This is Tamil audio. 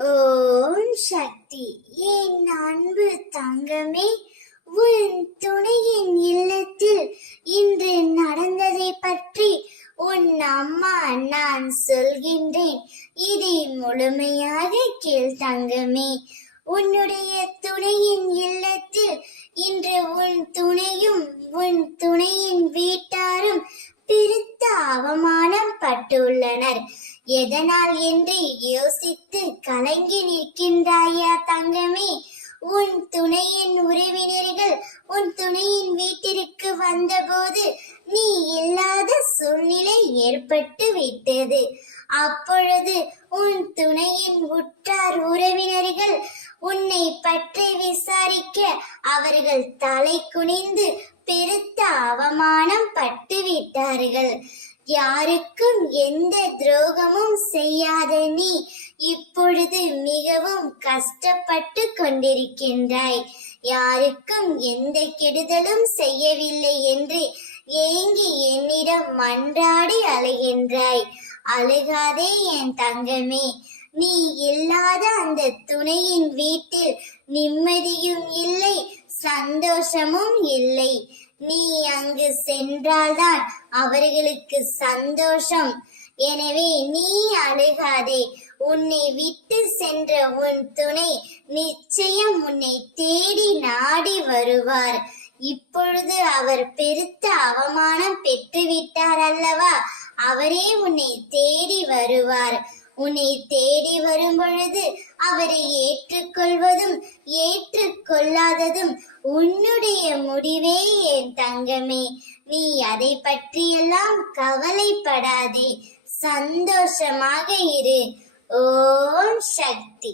ஓம் சக்தி. என் அன்பு தங்கமே, உன் துணையின் இல்லத்தில் இன்று நடந்ததை பற்றி உன் அம்மா நான் சொல்கின்றேன். இதை முழுமையாக கேள் தங்கமே. உன்னுடைய துணையின் இல்லத்தில் இன்று உன் துணையும் உன் துணையின் வீட்டாரும் பெருத்த அவமானம் பட்டுள்ளனர். எதனால் என்று யோசித்து கலங்கி நிற்கின்றாயா தங்கமே? உன் துணையின் உறவினர்கள் உன் துணையின் வீட்டிற்கு வந்தபோது நீ இல்லாத சூழ்நிலை ஏற்பட்டு விட்டது. அப்பொழுது உன் துணையின் உற்றார் உறவினர்கள் உன்னை பற்றி விசாரிக்க அவர்கள் தலை குனிந்து பெருத்த அவமானம் பட்டு விட்டார்கள். யாருக்கும் எந்த துரோகமும் செய்யாத நீ இப்பொழுது மிகவும் கஷ்டப்பட்டு கொண்டிருக்கின்றாய். யாருக்கும் எந்த கெடுதலும் செய்யவில்லை என்று ஏங்கி என்னிடம் மன்றாடி அழுகின்றாய். அழுகாதே என் தங்கமே. நீ இல்லாத அந்த துணையின் வீட்டில் நிம்மதியும் இல்லை, சந்தோஷமும் இல்லை. நீ அங்கு சென்றால்தான் அவர்களுக்கு சந்தோஷம். எனவே நீ அழுகாதே. உன்னை விட்டு சென்ற உன் துணை நிச்சயம் உன்னை தேடி நாடி வருவார். இப்பொழுது அவர் பெருத்த அவமானம் பெற்றுவிட்டார் அல்லவா? அவரே உன்னை தேடி வருவார். உன்னை தேடி வரும் பொழுது அவரை ஏற்றுக்கொள்வதும் ஏற்றுக்கொள்ளாததும் உன்னுடைய முடிவே என் தங்கமே. நீ அதை பற்றியெல்லாம் கவலைப்படாதே. சந்தோஷமாக இரு. ஓம் சக்தி.